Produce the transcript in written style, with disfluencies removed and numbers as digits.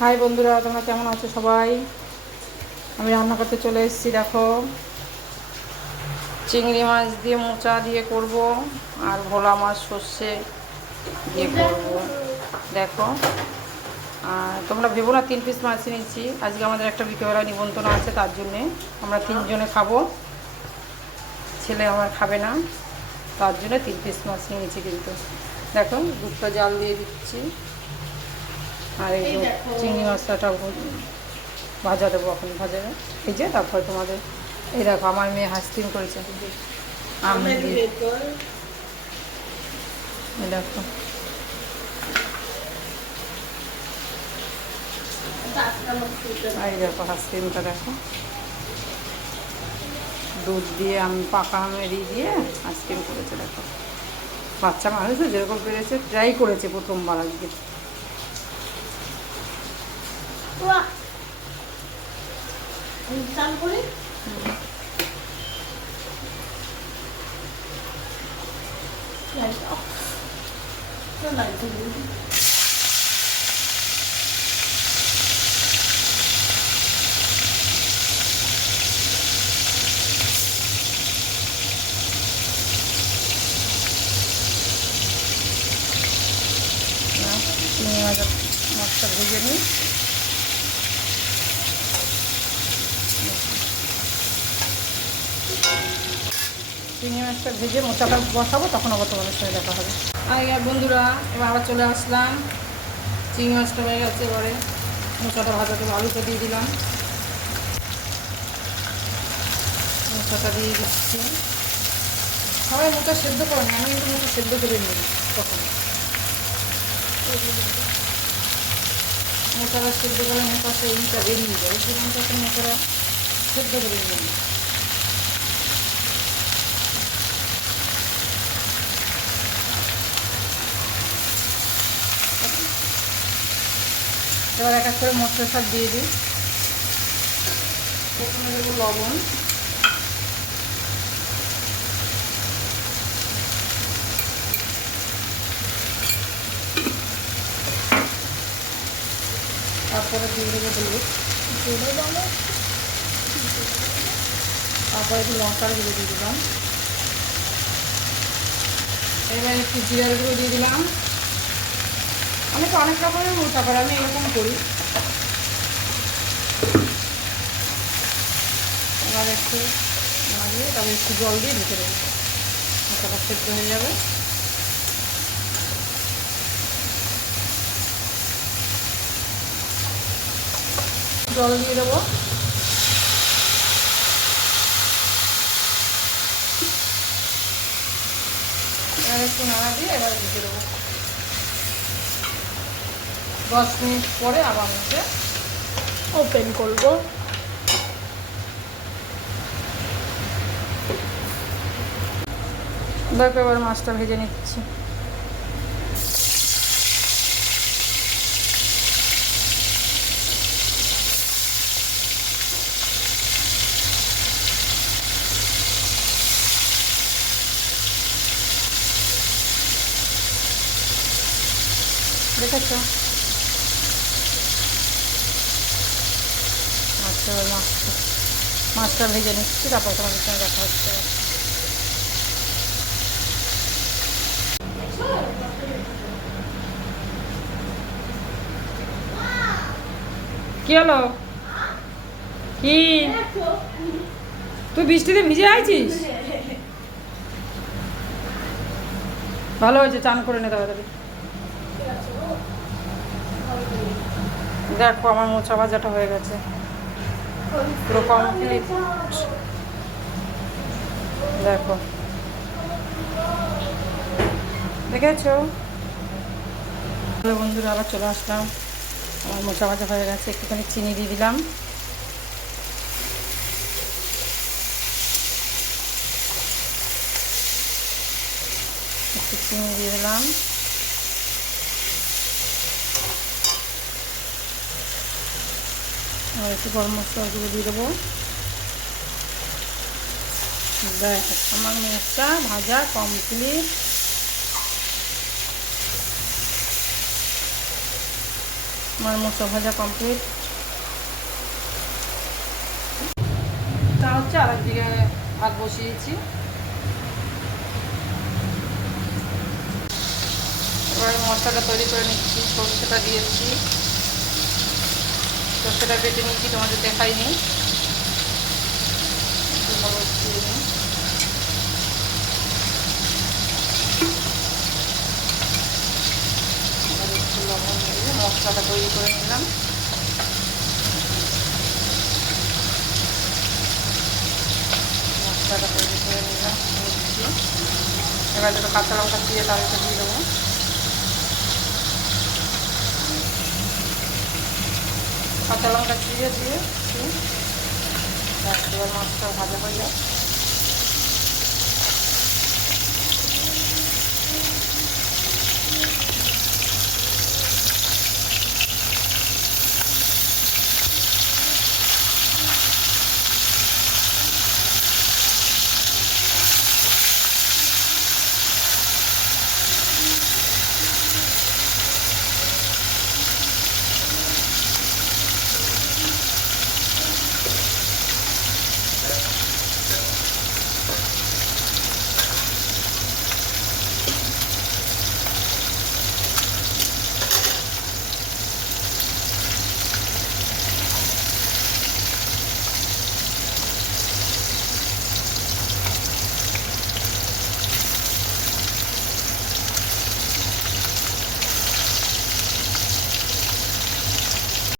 High বন্ধুরা, তোমরা কেমন আছো সবাই? আমি রান্না করতে চলে এসেছি। দেখো, চিংড়ি মাছ দিয়ে মোচা দিয়ে করব, আর ভোলা মাছ সর্ষে দিয়ে করব। দেখো, আর তোমরা ভেবো না 3 পিস মাছ নিয়েছি। আজকে আমাদের একটা বিকেলবেলা নিমন্ত্রণ আছে, তার জন্যে আমরা 3জনে খাবো। ছেলে আমার খাবে না, তার জন্য 3 পিস মাছ নিয়েছি। কিন্তু দেখো, দুধটা জাল দিয়ে দিচ্ছি, আর এই যে চিংড়ি মাছটা ভাজা দেবো। এখন ভাজা ভেজে তারপরে তোমাদের এই দেখো, আমার মেয়ে হাইসক্রিম করেছে আম দিয়ে। এই দেখো, এই দেখো আইসক্রিমটা দেখো, দুধ দিয়ে পাকা আমেরি দিয়ে আইসক্রিম করেছে। দেখো, বাচ্চা মানুষ যেরকম পেরেছে ট্রাই করেছে প্রথমবার আজকে। চিংড়ি মাছটা ভেজে নিই। চিংড়ি মাছটা ভেজে মোচাটা বসাবো, তখন আবার তোমাদের সঙ্গে দেখা হবে। আর বন্ধুরা, এবার আবার চলে আসলাম। চিংড়ি মাছটা হয়ে গেছে, এবারে মোচাটা ভাজা দেবো। আলুটা দিয়ে দিলাম, মোচাটা দিয়ে দিচ্ছি। সবাই মোচা সেদ্ধ করে না, আমি কিন্তু মোচা সেদ্ধ করে নিই তখন। মোচাটা সেদ্ধ করে মোচাটা এইটা বেরিয়ে যায়, এই জন্য তখন মোচাটা সেদ্ধ করে নিই। এবার এক এক করে মশলা সব দিয়ে দিই। প্রথমে দেবো লবণ, তারপরে দিয়ে দেবো হলুদ, তারপরে একটু লঙ্কার গুঁড়ো দিয়ে দিলাম। এবার একটু জিরার গুঁড়ো দিয়ে দিলাম। আমি তো অনেক রকমের মোচা করে, আমি এরকম করি। এবার একটু নাড়িয়ে তবে একটু জল দিয়ে ঢেকে দেবো, মোচাটা সেদ্ধ হয়ে যাবে। জল দিয়ে দেবো, এবার একটু নাড়া দিয়ে এবারে ঢেকে দেবো। 10 মিনিট পরে আবার মুখে ওপেন করবো। দেখো, এবার মাছটা ভেজে নিচ্ছি। দেখেছো, আচ্ছা, এবার মাছটা ভেজে নিচ্ছি, তারপর তোমাদের সঙ্গে দেখা হচ্ছে। কি হলো? কি তুই বৃষ্টিতে ভিজে আইছিস? ভালো হয়েছে, চান করে নে তাড়াতাড়ি। দেখো, আমার মোচা ভাজাটা হয়ে গেছে, পুরো কমপ্লিট। দেখো, দেখেছো? বন্ধুরা, আবার চলে আসলাম। আমার মোচা ভাজা হয়ে গেছে, একটুখানি চিনি দিয়ে দিলাম। একটু চিনি দিয়ে দিলাম, আর একটু গরম মশলা গুঁড়ো দিয়ে দেবো। ব্যাস, আমার মোচা ভাজা কমপ্লিট। আমার মশলা ভাজা কমপ্লিট। তা হচ্ছে আর একদিকে ভাত বসিয়েছি। এবারে মশলাটা তৈরি করে নিচ্ছি। সর্ষেটা দিয়েছি, সর্ষেটা বেটে নিচ্ছি, তোমাদের দেখাইনি। হলুদ দিয়ে নিই। একটু লবণ দিয়ে মশলাটা তৈরি করে নিলাম। মশলাটা তৈরি করে নিলাম নিচ্ছি। এবার দুটো কাঁচা লঙ্কা দিয়ে তাদেরকে দিয়ে দেবো। কাঁচা লঙ্কা দিয়ে এবার মাছটা ভাজা হয়ে যায়।